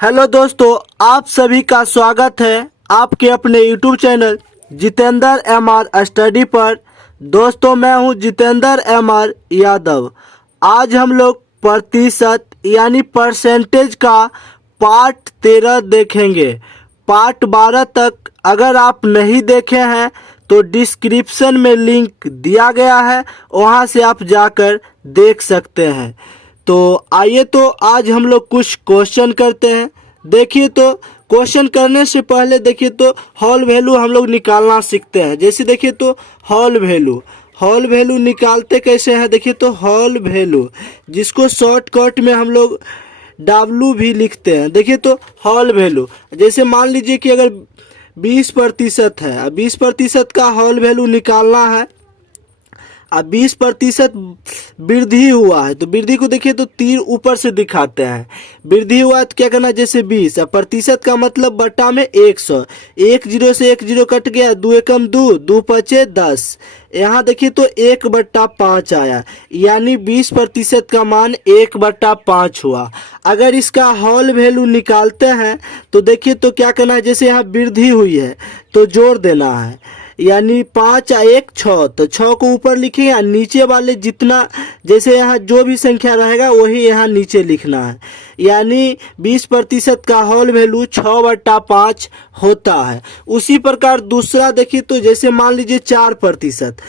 Hello दोस्तों, आप सभी का स्वागत है आपके अपने YouTube channel Jitendra MR study पर। दोस्तों, मैं हूं जितेंद्र एमआर यादव। आज हम लोग प्रतिशत यानी परसेंटेज का पार्ट 13 देखेंगे। पार्ट 12 तक अगर आप नहीं देखे हैं तो डिस्क्रिप्शन में लिंक दिया गया है, वहां से आप जाकर देख सकते हैं। तो आइए, तो आज हम लोग कुछ क्वेश्चन करते हैं। देखिए, तो क्वेश्चन करने से पहले देखिए तो हॉल वैल्यू हम लोग निकालना सीखते हैं। जैसे देखिए तो हॉल वैल्यू निकालते कैसे हैं। देखिए तो हॉल वैल्यू, जिसको शॉर्टकट में हम लोग डब्लू भी लिखते हैं। देखिए तो हॉल वैल्यू, जैसे मान लीजिए कि अगर 20% है, 20% का हॉल वैल्यू निकालना है। अब 20% वृद्धि हुआ है, तो वृद्धि को देखिए तो तीर ऊपर से दिखाते हैं। वृद्धि हुआ है तो क्या करना है, जैसे 20, अब प्रतिशत का मतलब बट्टा में 100। 1 0 से 1 0 कट गया, 2 एकम 2, 2 पचे 10। यहाँ देखिए तो 1/5 आया, यानी 20% का मान 1/5 हुआ। अगर इसका हॉल वैल्यू निकालते हैं तो देखिए तो क्या करना है, जैसे यहाँ वृद्धि हुई है तो जोड़ देना है, यानी 5 और 1 6, तो 6 को ऊपर लिखेंगे, नीचे वाले जितना जैसे यहाँ जो भी संख्या रहेगा वही यहाँ नीचे लिखना है। यानी 20% का हॉल वैल्यू 6/5 होता है। उसी प्रकार दूसरा देखिए तो जैसे मान लीजिए 4%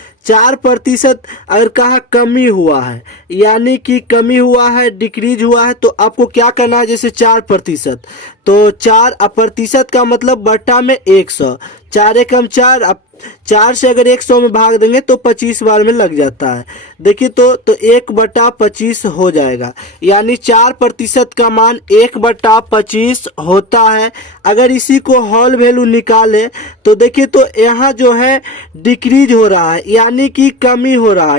अगर कहा कमी हुआ है, यानी कि कमी हुआ है, डिक्रीज हुआ है, तो आपको क्या करना है, जैसे 4%, तो 4% का मतलब बट्टा में 100। 4 एकम 4, अब 4 से अगर 100 में भाग देंगे तो 25 बार में लग जाता है। देखिए तो 1/25 हो जाएगा, यानी 4% का मान 1/25 होता है। अगर इसी को हॉल वैल्यू निकाले तो देखिए तो यहाँ जो है डिक्रीज हो रहा है, यानी कि कमी हो रहा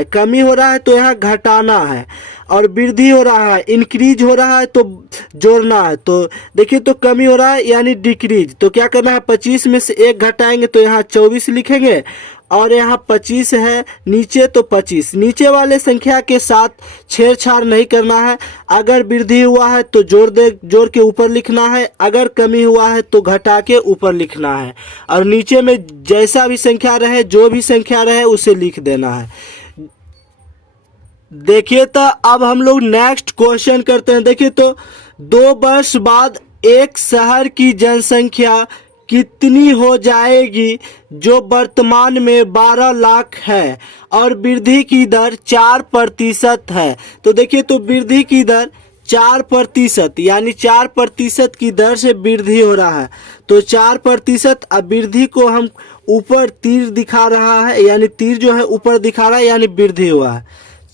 है तो यहाँ घटाना है, और वृद्धि हो रहा है, इंक्रीज हो रहा है तो जोड़ना है। तो देखिए तो कमी हो रहा है यानी डिक्रीज, तो क्या करना है, 25 में से 1 घटाएंगे तो यहाँ 24 लिखेंगे, और यहाँ 25 है नीचे तो 25। नीचे वाले संख्या के साथ छेड़छाड़ नहीं करना है। अगर वृद्धि हुआ है तो जोड़ के ऊपर लिखना है, अगर कमी हुआ है तो घटा के ऊपर लिखना है, और नीचे में जैसा भी संख्या रहे, जो भी संख्या रहे उसे लिख देना है। देखिए तो अब हम लोग नेक्स्ट क्वेश्चन करते हैं। देखिए तो 2 वर्ष बाद एक शहर की जनसंख्या कितनी हो जाएगी जो वर्तमान में 12 लाख है और वृद्धि की दर 4% है। तो देखिए तो वृद्धि की दर 4%, यानी 4% की दर से वृद्धि हो रहा है, तो 4%। अब वृद्धि को हम ऊपर तीर दिखा रहा है, यानी तीर जो है ऊपर दिखा रहा है, यानी वृद्धि हुआ है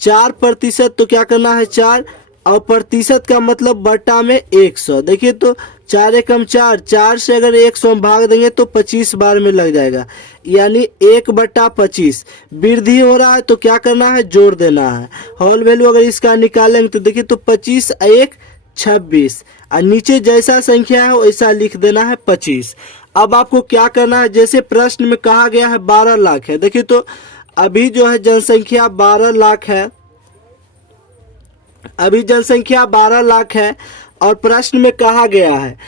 4%। तो क्या करना है 4, और प्रतिशत का मतलब बट्टा में 100। देखिए तो 4 एकम 4, 4 से अगर 100 में भाग देंगे तो 25 बार में लग जाएगा, यानी 1/25। वृद्धि हो रहा है तो क्या करना है, जोड़ देना है। हॉल वैल्यू अगर इसका निकालेंगे तो देखिए तो 25 1 26, और नीचे जैसा संख्या है वैसा लिख देना है 25। अब आपको क्या करना है, जैसे प्रश्न में कहा गया है 12 लाख है। देखिए तो अभी जो है जनसंख्या 12 लाख है, अभी जनसंख्या 12 लाख है, और प्रश्न में कहा गया है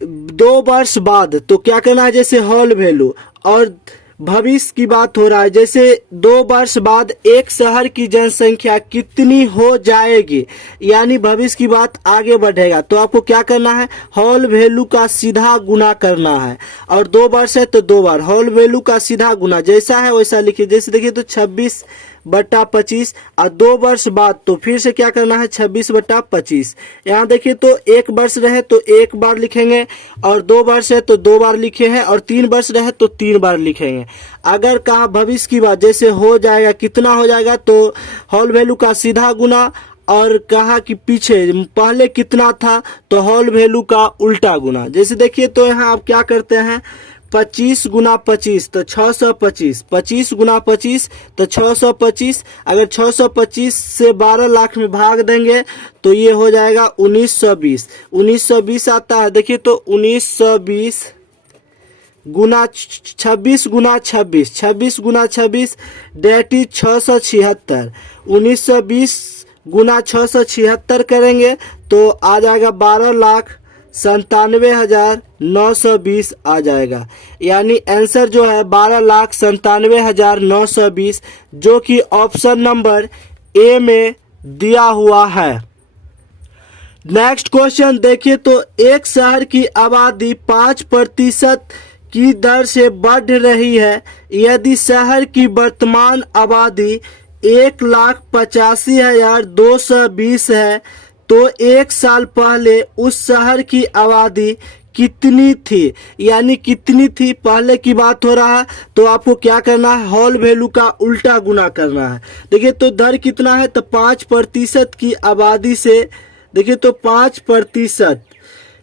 2 वर्ष बाद, तो क्या करना है, जैसे हॉल वैल्यू, और भविष्य की बात हो रहा है, जैसे 2 वर्ष बाद एक शहर की जनसंख्या कितनी हो जाएगी, यानी भविष्य की बात आगे बढ़ेगा। तो आपको क्या करना है, हॉल वैल्यू का सीधा गुना करना है, और 2 वर्ष है तो 2 बार हॉल वैल्यू का सीधा गुना, जैसा है वैसा लिखिए। जैसे देखिए तो 26/25, और 2 वर्ष बाद तो फिर से क्या करना है, 26/25। यहाँ देखिए तो 1 वर्ष रहे तो 1 बार लिखेंगे, और 2 वर्ष है तो 2 बार लिखे हैं, और 3 वर्ष रहे तो 3 बार लिखेंगे। अगर कहा भविष्य की बात, जैसे हो जाएगा, कितना हो जाएगा, तो हॉल वैल्यू का सीधा गुना, और कहा कि पीछे पहले कितना था तो हॉल वैल्यू का उल्टा गुना। जैसे देखिए तो यहाँ आप क्या करते हैं, 25 × 25 तो 625, 25 × 25 तो 625। अगर 625 से 12 लाख में भाग देंगे तो ये हो जाएगा 1920। 1920 आता है। देखिए तो 1920 गुना 26 गुना 26, 26 गुना 26 डेट इज 676। 1920 गुना 676 करेंगे तो आ जाएगा 12 लाख 12,97,920 आ जाएगा। यानी आंसर जो है 12,97,920, जो कि ऑप्शन नंबर ए में दिया हुआ है। नेक्स्ट क्वेश्चन देखिए तो एक शहर की आबादी 5% की दर से बढ़ रही है। यदि शहर की वर्तमान आबादी 1,85,220 है तो एक साल पहले उस शहर की आबादी कितनी थी। यानी कितनी थी पहले की बात हो रहा है, तो आपको क्या करना है, होल वैल्यू का उल्टा गुना करना है। देखिए तो दर कितना है, तो 5% की आबादी से, देखिए तो 5%,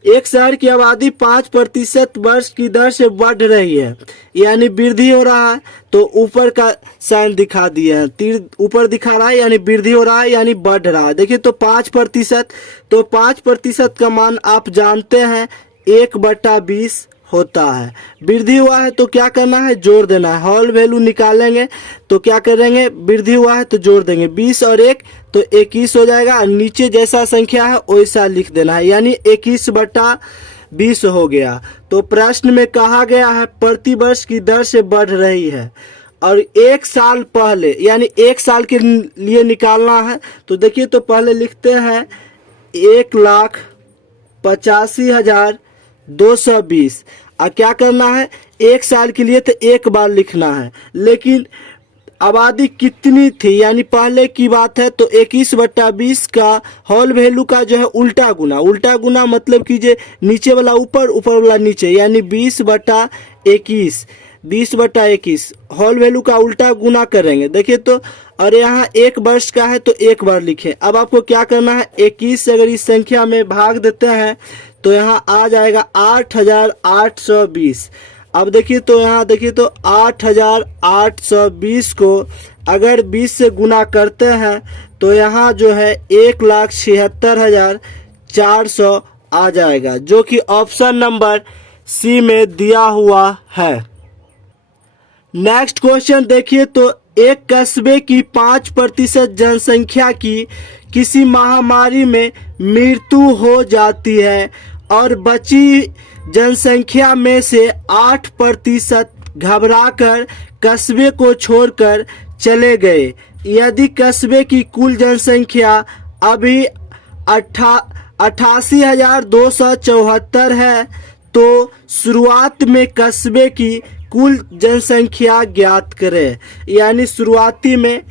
एक शहर की आबादी 5% वर्ष की दर से बढ़ रही है, यानी वृद्धि हो रहा है। तो ऊपर का साइन दिखा दिए हैं, तीर ऊपर दिखा रहा है, यानी वृद्धि हो रहा है, यानी बढ़ रहा है। देखिए तो 5%, तो 5% का मान आप जानते हैं 1/20 होता है। वृद्धि हुआ है तो क्या करना है, जोड़ देना है। होल वैल्यू निकालेंगे तो क्या करेंगे, वृद्धि हुआ है तो जोड़ देंगे, 20 और 1 तो 21 हो जाएगा। नीचे जैसा संख्या है वैसा लिख देना है, यानी 21/20 हो गया। तो प्रश्न में कहा गया है प्रति वर्ष की दर से बढ़ रही है और एक साल पहले, यानी एक साल के लिए निकालना है। तो देखिए तो पहले लिखते हैं 1,85,220 और क्या करना है, एक साल के लिए तो एक बार लिखना है, लेकिन आबादी कितनी थी, यानी पहले की बात है, तो 21/20 का होल वैल्यू का जो है उल्टा गुना। उल्टा गुना मतलब कीजिए नीचे वाला ऊपर, ऊपर वाला नीचे, यानी 20/21, 20/21 होल वैल्यू का उल्टा गुना करेंगे। देखिए तो, और यहाँ एक वर्ष का है तो एक बार लिखें। अब आपको क्या करना है, 21 से अगर इस संख्या में भाग देते हैं तो यहाँ आ जाएगा 8,820। अब देखिए तो यहाँ देखिए तो 8,820 को अगर 20 से गुना करते हैं तो यहाँ जो है 1,76,400 आ जाएगा, जो कि ऑप्शन नंबर सी में दिया हुआ है। नेक्स्ट क्वेश्चन देखिए तो एक कस्बे की 5% जनसंख्या की किसी महामारी में मृत्यु हो जाती है और बची जनसंख्या में से 8% घबराकर कस्बे को छोड़कर चले गए। यदि कस्बे की कुल जनसंख्या अभी 88,274 है तो शुरुआत में कस्बे की कुल जनसंख्या ज्ञात करें। यानी शुरुआती में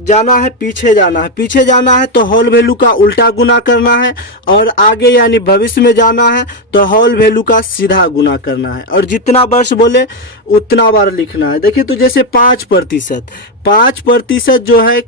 जाना है, पीछे जाना है, पीछे जाना है तो होल वैल्यू का उल्टा गुना करना है, और आगे यानी भविष्य में जाना है तो होल वैल्यू का सीधा गुना करना है, और जितना वर्ष बोले उतना बार लिखना है। देखिए तो जैसे 5% जो है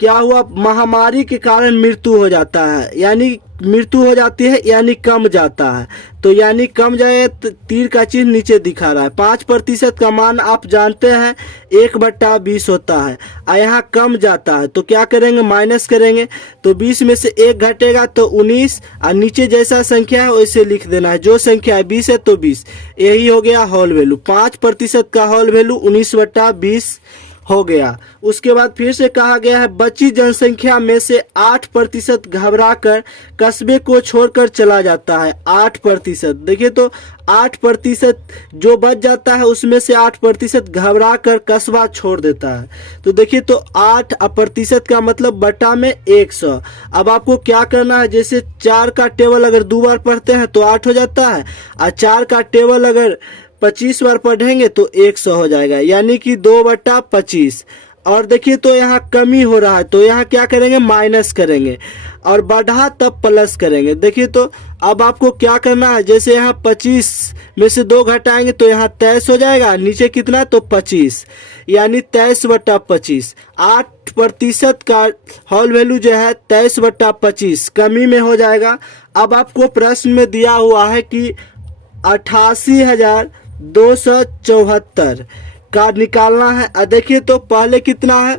क्या हुआ, महामारी के कारण मृत्यु हो जाता है, यानी मृत्यु हो जाती है, यानी कम जाता है। तो यानी कम जाए तो तीर का चिन्ह नीचे दिखा रहा है। 5% का मान आप जानते हैं 1/20 होता है, और यहाँ कम जाता है तो क्या करेंगे, माइनस करेंगे। तो 20 में से 1 घटेगा तो 19, और नीचे जैसा संख्या है वैसे लिख देना है। जो संख्या है 20 है तो 20, यही हो गया होल वैल्यू। 5% का होल वैल्यू 19/20 हो गया। उसके बाद फिर से कहा गया है बची जनसंख्या में से 8% घबराकर कस्बे को छोड़कर चला जाता है। 8%, देखिए तो 8% जो बच जाता है उसमें से 8% घबराकर कस्बा छोड़ देता है। तो देखिए तो 8% का मतलब बटा में 100। अब आपको क्या करना है, जैसे 4 का टेबल अगर 2 बार पढ़ते हैं तो 8 हो जाता है, और 4 का टेबल अगर 25 बार पढ़ेंगे तो 100 हो जाएगा, यानी कि 2/25। और देखिए तो यहाँ कमी हो रहा है तो यहाँ क्या करेंगे, माइनस करेंगे, और बढ़ा तब प्लस करेंगे। देखिए तो अब आपको क्या करना है, जैसे यहाँ 25 में से 2 घटाएंगे तो यहाँ 23 हो जाएगा, नीचे कितना तो 25, यानी 23/25। 8% का होल वैल्यू जो है 23/25 कमी में हो जाएगा। अब आपको प्रश्न में दिया हुआ है कि 88,274 का निकालना है। देखिए तो पहले कितना है,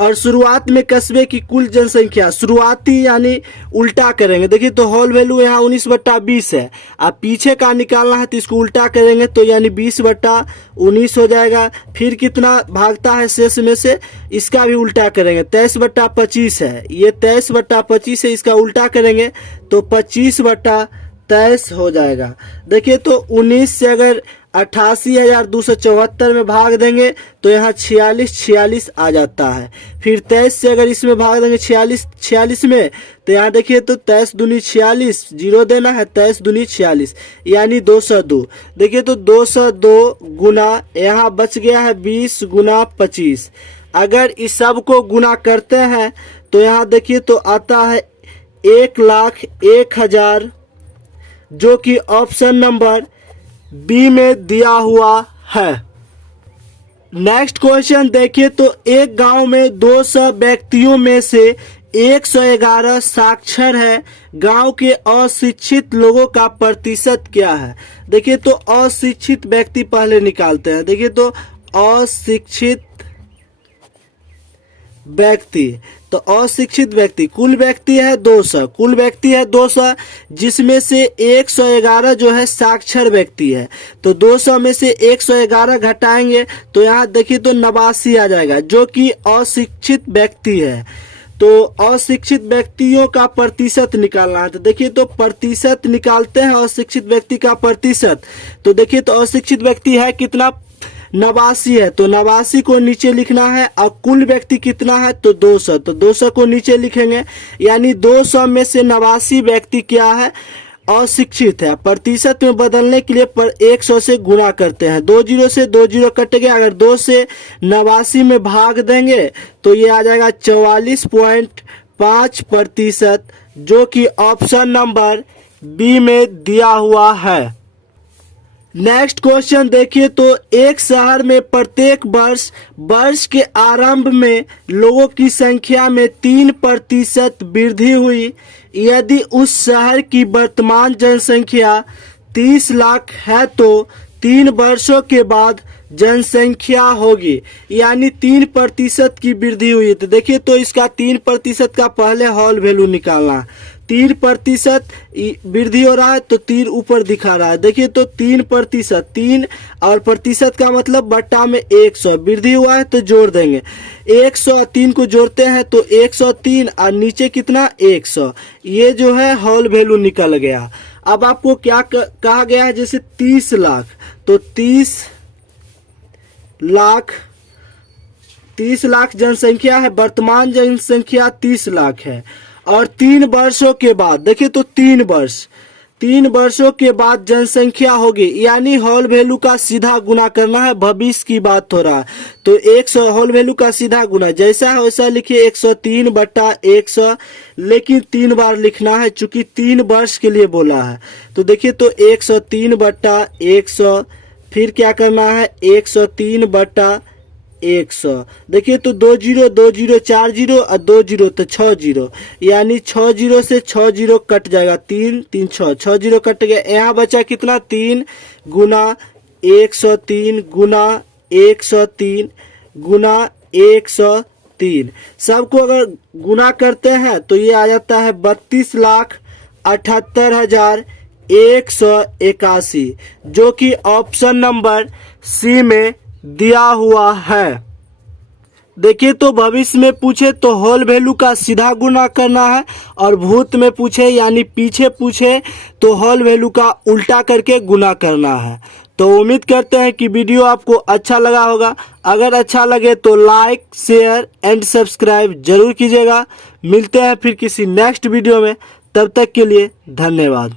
और शुरुआत में कस्बे की कुल जनसंख्या शुरुआती यानी उल्टा करेंगे। देखिए तो होल वैल्यू यहाँ 19/20 है। अब पीछे का निकालना है तो इसको उल्टा करेंगे तो यानी 20/19 हो जाएगा। फिर कितना भागता है शेष में से, इसका भी उल्टा करेंगे 23/25 है। ये 23/25 है, इसका उल्टा करेंगे तो 25/23 हो जाएगा। देखिए तो 19 से अगर 88,274 में भाग देंगे तो यहाँ 46 आ जाता है। फिर 23 से अगर इसमें भाग देंगे 46 में तो यहाँ देखिए तो 23 दूनी 46, जीरो देना है, 23 दूनी 46 यानी 202। देखिए तो 202 गुना यहाँ बच गया है 20 गुना 25। अगर इस सब को गुना करते हैं तो यहाँ देखिए तो आता है 1,01,000 जो कि ऑप्शन नंबर बी में दिया हुआ है। नेक्स्ट क्वेश्चन देखिए तो एक गांव में 200 व्यक्तियों में से 111 साक्षर है। गांव के अशिक्षित लोगों का प्रतिशत क्या है? देखिए तो अशिक्षित व्यक्ति पहले निकालते हैं। देखिए तो अशिक्षित व्यक्ति, तो अशिक्षित व्यक्ति कुल व्यक्ति है 200, कुल व्यक्ति है 200 जिसमें से 111 जो है साक्षर व्यक्ति है। तो 200 में से 111 घटाएंगे तो यहाँ देखिए तो 89 आ जाएगा जो कि अशिक्षित व्यक्ति है। तो अशिक्षित व्यक्तियों का प्रतिशत निकालना है। तो देखिए तो प्रतिशत निकालते हैं अशिक्षित व्यक्ति का प्रतिशत। तो देखिए तो अशिक्षित व्यक्ति है कितना, 89 है। तो 89 को नीचे लिखना है और कुल व्यक्ति कितना है तो 200, तो 200 को नीचे लिखेंगे यानी 200 में से 89 व्यक्ति क्या है, अशिक्षित है। प्रतिशत में बदलने के लिए 100 से गुना करते हैं, 2 जीरो से 2 जीरो कट गया। अगर 2 से 89 में भाग देंगे तो ये आ जाएगा 44.5% जो कि ऑप्शन नंबर बी में दिया हुआ है। नेक्स्ट क्वेश्चन देखिए तो एक शहर में प्रत्येक वर्ष के आरंभ में लोगों की संख्या में 3% वृद्धि हुई। यदि उस शहर की वर्तमान जनसंख्या 30 लाख है तो 3 वर्षों के बाद जनसंख्या होगी, यानी 3% की वृद्धि हुई। तो देखिए तो इसका 3% का पहले होल वैल्यू निकालना। 3% वृद्धि हो रहा है तो 3 ऊपर दिखा रहा है। देखिए तो 3%, 3 और प्रतिशत का मतलब बट्टा में 100 वृद्धि हुआ है तो जोड़ देंगे। 103 को जोड़ते हैं तो 103 और नीचे कितना 100, ये जो है होल वैल्यू निकल गया। अब आपको क्या कहा गया है, जैसे 30 लाख तो 30 लाख जनसंख्या है, वर्तमान जनसंख्या 30 लाख है और 3 वर्षों के बाद देखिए तो 3 वर्षों के बाद जनसंख्या होगी, यानी होल वैल्यू का सीधा गुना करना है, भविष्य की बात हो रहा है। तो 100 होल वैल्यू का सीधा गुना जैसा है वैसा लिखिए 103/100, लेकिन 3 बार लिखना है चूंकि 3 वर्ष के लिए बोला है। तो देखिए तो 103/100, फिर क्या करना है 103/100। देखिए तो 2 जीरो 2 जीरो 4 जीरो और 2 जीरो तो 6 जीरो, यानी 6 जीरो से 6 जीरो कट जाएगा, 3 3 6 जीरो कट गया। यहाँ बचा कितना 3 गुना 103 गुना 103 गुना 103। सबको अगर गुना करते हैं तो ये आ जाता है 32,78,181 जो कि ऑप्शन नंबर सी में दिया हुआ है। देखिए तो भविष्य में पूछे तो होल वैल्यू का सीधा गुना करना है और भूत में पूछे यानी पीछे पूछे तो होल वैल्यू का उल्टा करके गुना करना है। तो उम्मीद करते हैं कि वीडियो आपको अच्छा लगा होगा। अगर अच्छा लगे तो लाइक शेयर एंड सब्सक्राइब जरूर कीजिएगा। मिलते हैं फिर किसी नेक्स्ट वीडियो में, तब तक के लिए धन्यवाद।